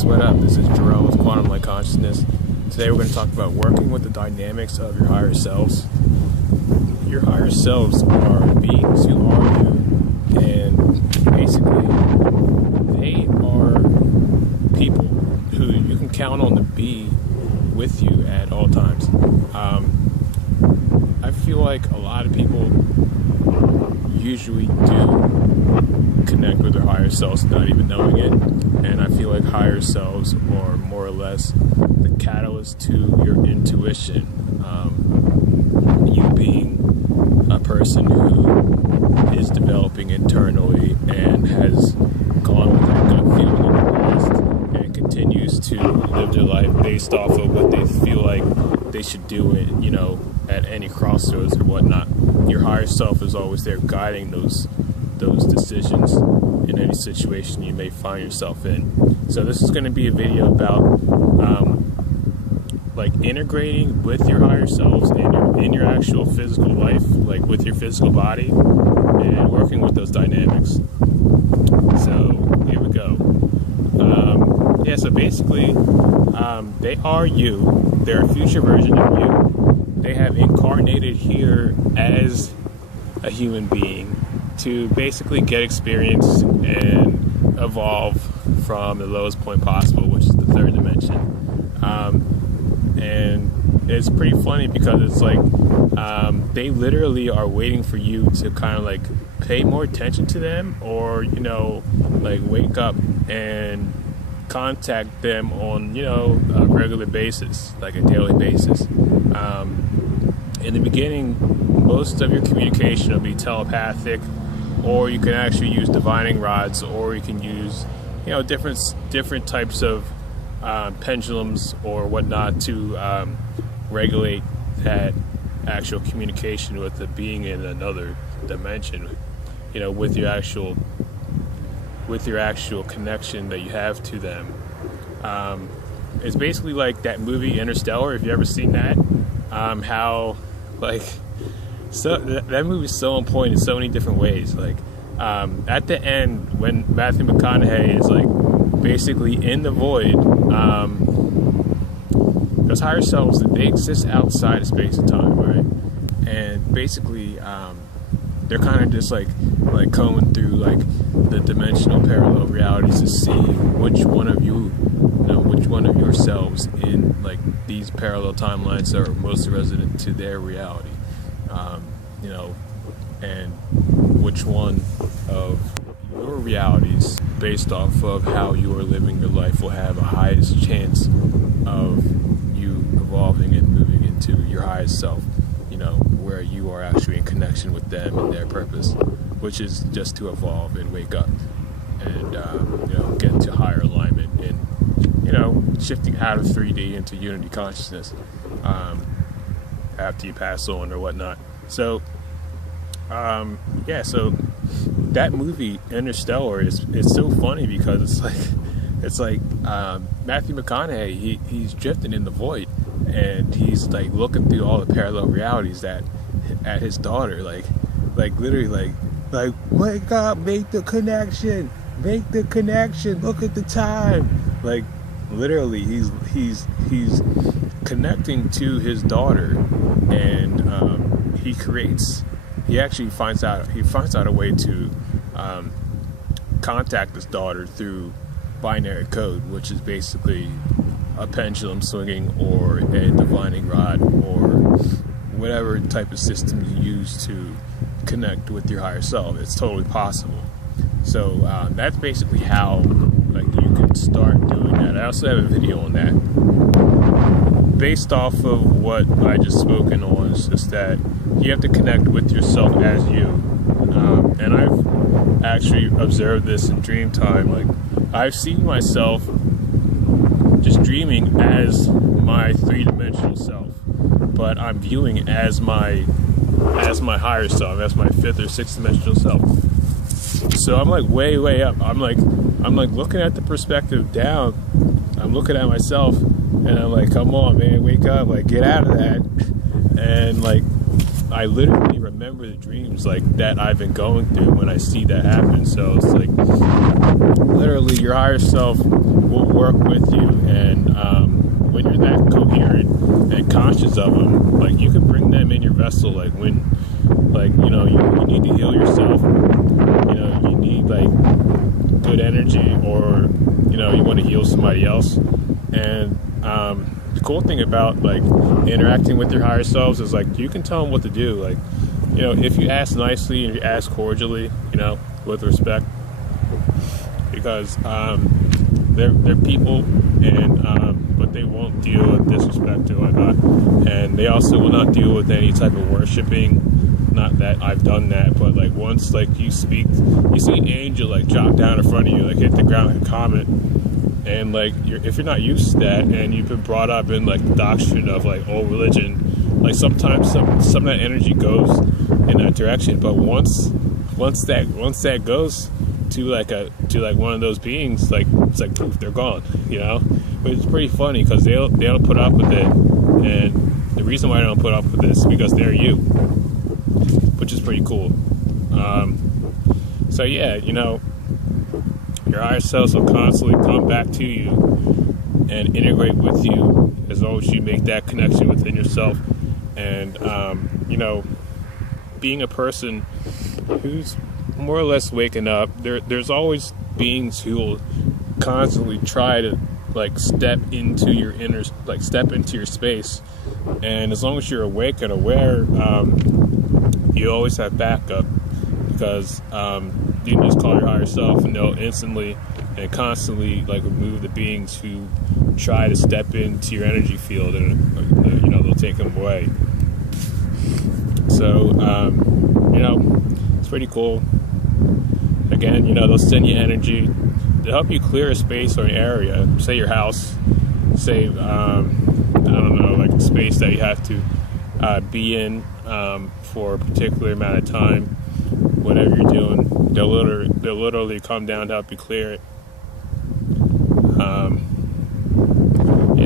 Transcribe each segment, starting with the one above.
guys, what up? This is Jerome with Quantum Light Consciousness. Today we're going to talk about working with the dynamics of your higher selves. Your higher selves are beings who are you, and basically they are people who you can count on to be with you at all times. I feel like a lot of people usually do connect with their higher selves not even knowing it, and I feel like higher selves are more or less the catalyst to your intuition. You being a person who is developing internally and has gone with that gut feeling in the past and continues to live their life based off of what they feel like they should do it, at any crossroads or whatnot. Your higher self is always there guiding those decisions in any situation you may find yourself in. So this is going to be a video about like integrating with your higher selves in your actual physical life, like with your physical body, and working with those dynamics. So here we go. So basically they are you. They're a future version of you. They have incarnated here as a human being to basically get experience and evolve from the lowest point possible, which is the third dimension. And it's pretty funny because it's like they literally are waiting for you to kind of like pay more attention to them, or like wake up and contact them on a regular basis, like a daily basis. In the beginning, most of your communication will be telepathic, or you can actually use divining rods, or you can use different types of pendulums or whatnot to regulate that actual communication with the being in another dimension, with your actual connection that you have to them. It's basically like that movie Interstellar, if you ever seen that. How that movie is so on point in so many different ways. Like at the end, when Matthew McConaughey is like basically in the void, those higher selves, they exist outside of space and time, right? And basically they're kind of just like combing through like the dimensional parallel realities to see which one of yourselves in like these parallel timelines are most resident to their reality, and which one of your realities, based off of how you are living your life, will have a highest chance of you evolving and moving into your highest self, where you are actually in connection with them and their purpose, which is just to evolve and wake up and get into higher alignment and shifting out of 3D into unity consciousness after you pass on or whatnot. So so that movie Interstellar is so funny because it's like Matthew McConaughey, he's drifting in the void, and he's like looking through all the parallel realities at his daughter, like literally like wake up, make the connection, look at the time. Like literally he's connecting to his daughter, and he actually finds out a way to contact his daughter through binary code, which is basically a pendulum swinging or a divining rod or whatever type of system you use to connect with your higher self. It's totally possible. So that's basically how you can start doing that. I also have a video on that based off of what I just spoken on. It's just that you have to connect with yourself as you, and I've actually observed this in dream time. Like I've seen myself just dreaming as my three-dimensional self, but I'm viewing it as my higher self, as my fifth or sixth dimensional self. So I'm like way up. I'm like looking at the perspective down. I'm looking at myself, and I'm like, come on, man, wake up, like get out of that. And like I literally remember remember the dreams like that I've been going through when I see that happen. So it's like literally your higher self will work with you, and when you're that coherent and conscious of them, like you can bring them in your vessel. Like when, like you need to heal yourself. You need like good energy, or you want to heal somebody else. And the cool thing about like interacting with your higher selves is like you can tell them what to do. Like if you ask nicely and you ask cordially, with respect, because they're people, and but they won't deal with disrespect or whatnot, and they also will not deal with any type of worshiping. Not that I've done that, but like once like you speak, you see an angel like drop down in front of you, like hit the ground like a comet, and like if you're not used to that, and you've been brought up in like the doctrine of like old religion, like sometimes some of that energy goes in that direction. But once that goes to like one of those beings, like it's like poof, they're gone. But it's pretty funny because they don't put up with it, and the reason why they don't put up with this is because they're you, which is pretty cool. So yeah, your higher selves will constantly come back to you and integrate with you as long as you make that connection within yourself. And being a person who's more or less waking up, there's always beings who will constantly try to like step into your space, and as long as you're awake and aware, you always have backup, because you can just call your higher self and they'll instantly and constantly like remove the beings who try to step into your energy field, and they'll take them away. So it's pretty cool. Again, they'll send you energy to help you clear a space or an area, say your house, say I don't know, like a space that you have to be in for a particular amount of time. Whatever you're doing, they'll literally come down to help you clear it.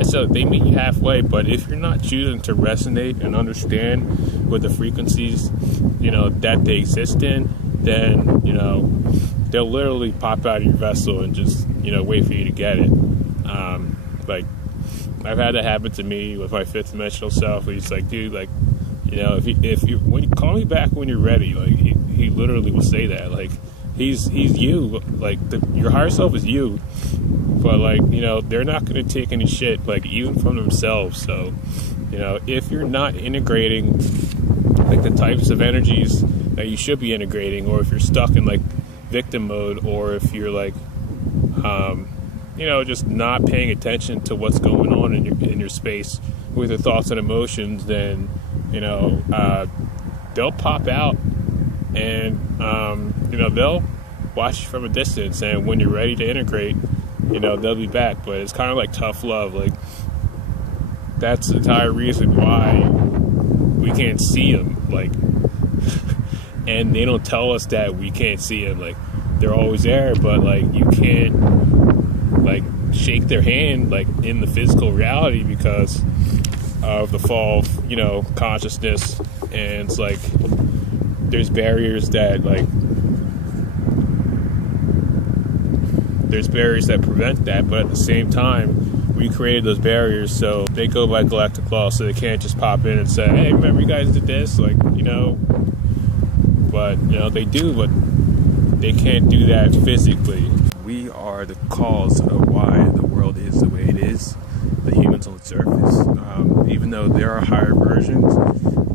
So they meet you halfway, but if you're not choosing to resonate and understand with the frequencies, that they exist in, then, they'll literally pop out of your vessel and just, wait for you to get it. Like, I've had that happen to me with my fifth dimensional self. He's like, dude, like, when you call me back when you're ready, like, he literally will say that. Like, he's you. Like, your higher self is you. But, like, they're not going to take any shit, like, even from themselves. So, if you're not integrating, like, the types of energies that you should be integrating, or if you're stuck in, like, victim mode, or if you're, like, just not paying attention to what's going on in your space with your thoughts and emotions, then, they'll pop out and, they'll watch you from a distance. And when you're ready to integrate, they'll be back. But it's kind of like tough love. Like, that's the entire reason why we can't see them. Like, and they don't tell us that we can't see them. Like, they're always there, but, like, you can't, like, shake their hand, like, in the physical reality because of the fall of, consciousness. And it's like, there's barriers that, like, there's barriers that prevent that, but at the same time, we created those barriers so they go by galactic law, so they can't just pop in and say, hey, remember you guys did this? Like, but, they do, but they can't do that physically. We are the cause of why the world is the way it is, the humans on the surface. Even though there are higher versions,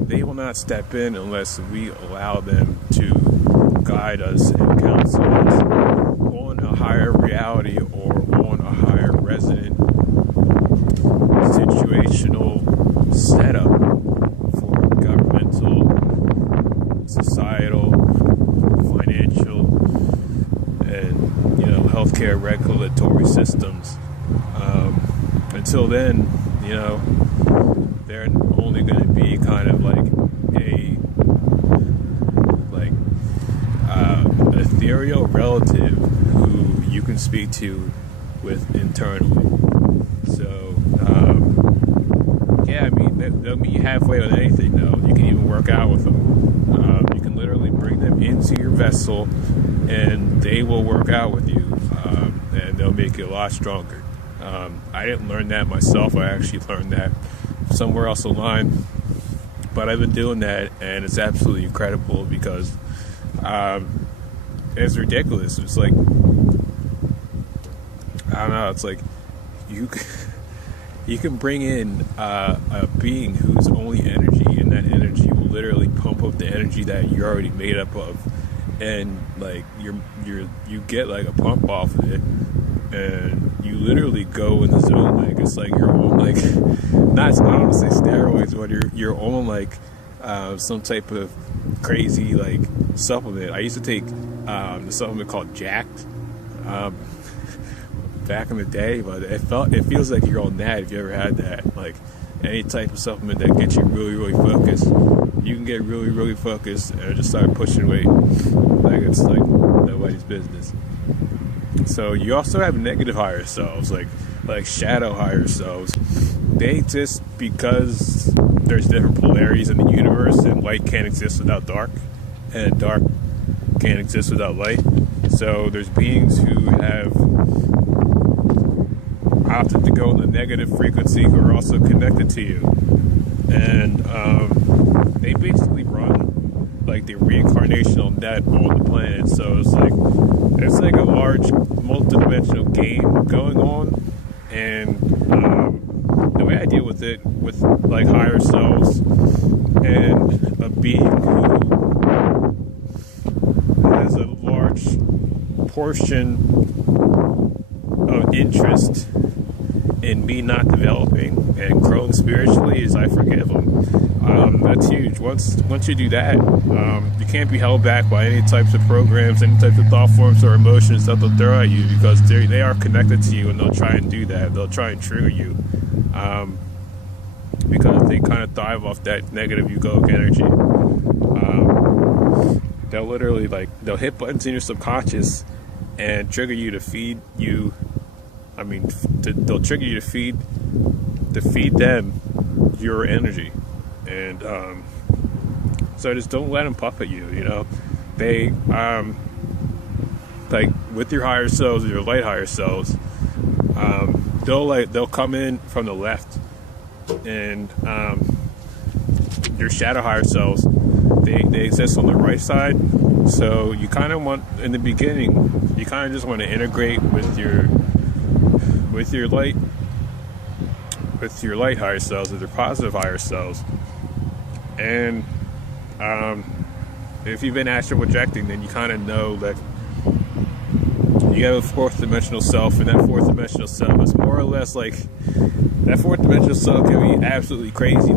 they will not step in unless we allow them to guide us and counsel us on a higher reality or on a higher resonant situational setup for governmental, societal, financial, and healthcare regulatory systems. Until then, they're only going to be kind of like ethereal relative who you can speak to with internally. So, yeah, I mean, they'll meet you halfway with anything, though. You can even work out with them. literally bring them into your vessel, and they will work out with you, and they'll make you a lot stronger. I didn't learn that myself. I actually learned that somewhere else online, but I've been doing that, and it's absolutely incredible because it's ridiculous. It's like, I don't know, it's like you can bring in a being who's only energy, and that energy will literally pump up the energy that you're already made up of, and like you get like a pump off of it, and you literally go in the zone. Like it's like you're on like, not, I don't want to say steroids, but you're on like some type of crazy like supplement. I used to take the supplement called Jacked back in the day, but it feels like you're on that if you ever had that. Like any type of supplement that gets you really focused, you can get really focused and just start pushing weight like it's like nobody's business. So you also have negative higher selves, like shadow higher selves. They exist because there's different polarities in the universe, and light can't exist without dark, and dark can't exist without light. So there's beings who have opted to go in the negative frequency who are also connected to you, and they basically run like the reincarnational net on the planet. So it's like a large multidimensional game going on, and the way I deal with it with like higher selves and a being who has a large portion of interest in me not developing and growing spiritually is I forgive them. That's huge. Once you do that, you can't be held back by any types of programs, any types of thought forms or emotions that they'll throw at you, because they are connected to you, and they'll try and do that. They'll try and trigger you because they kind of thrive off that negative egoic energy. They'll literally they'll hit buttons in your subconscious and trigger you to feed you. They'll trigger you to feed them your energy, and so just don't let them puppet you. You know, they like with your higher selves, your light higher selves, they'll come in from the left, and your shadow higher selves, they exist on the right side. So you kind of want, in the beginning, you kind of just want to integrate with your light higher selves, with your positive higher selves. And if you've been astral projecting, then you kind of know that you have a fourth dimensional self, and that fourth dimensional self is more or less like, that fourth dimensional self can be absolutely crazy,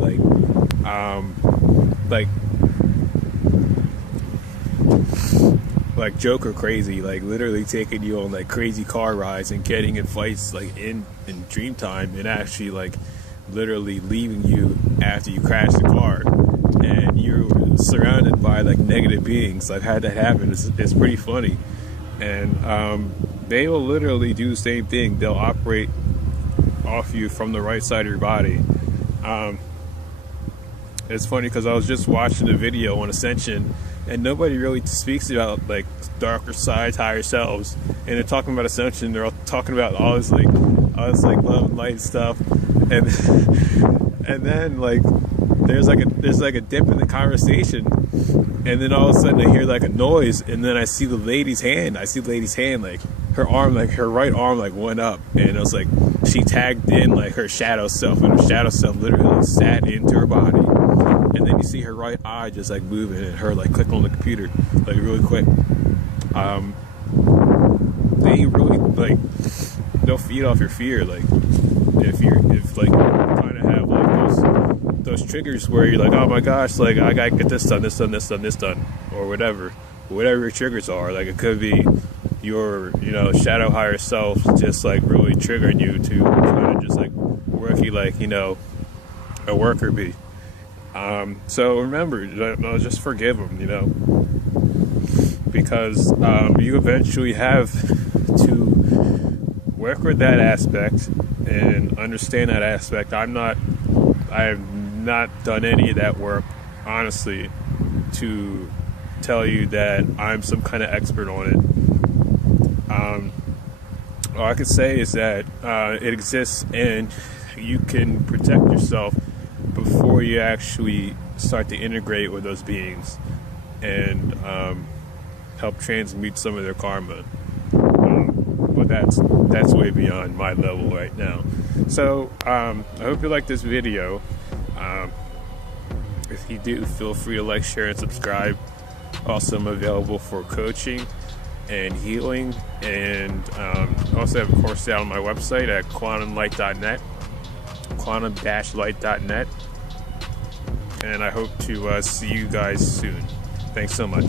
like Joker crazy, like literally taking you on like crazy car rides and getting in fights like in dream time, and actually like literally leaving you after you crash the car, and you're surrounded by like negative beings. I've had that happen. It's pretty funny. And they will literally do the same thing. They'll operate off you from the right side of your body. It's funny because I was just watching a video on Ascension, and nobody really speaks about like darker sides, higher selves. And they're talking about Ascension. They're all talking about all this love and light stuff, and and then like there's like a dip in the conversation, and then all of a sudden I hear like a noise, and then I see the lady's hand. Like her arm, like her right arm, like went up, and it was like she tagged in like her shadow self, and her shadow self literally sat into her body. And then you see her right eye just like moving, and her like clicking on the computer like really quick. They really like, they'll feed off your fear. Like if like you kind of have like those triggers where you're like, oh my gosh, like I gotta get this done, or whatever your triggers are. Like it could be your shadow higher self just like really triggering you to kind of just like work you like a worker bee. So remember, just forgive them, because you eventually have to work with that aspect and understand that aspect. I have not done any of that work, honestly, to tell you that I'm some kind of expert on it. All I can say is that it exists, and you can protect yourself before you actually start to integrate with those beings and help transmute some of their karma. But that's way beyond my level right now. So I hope you like this video. If you do, feel free to like, share, and subscribe. Also, I'm available for coaching and healing, and also have a course out on my website at quantumlight.net, quantum-light.net, and I hope to see you guys soon. Thanks so much.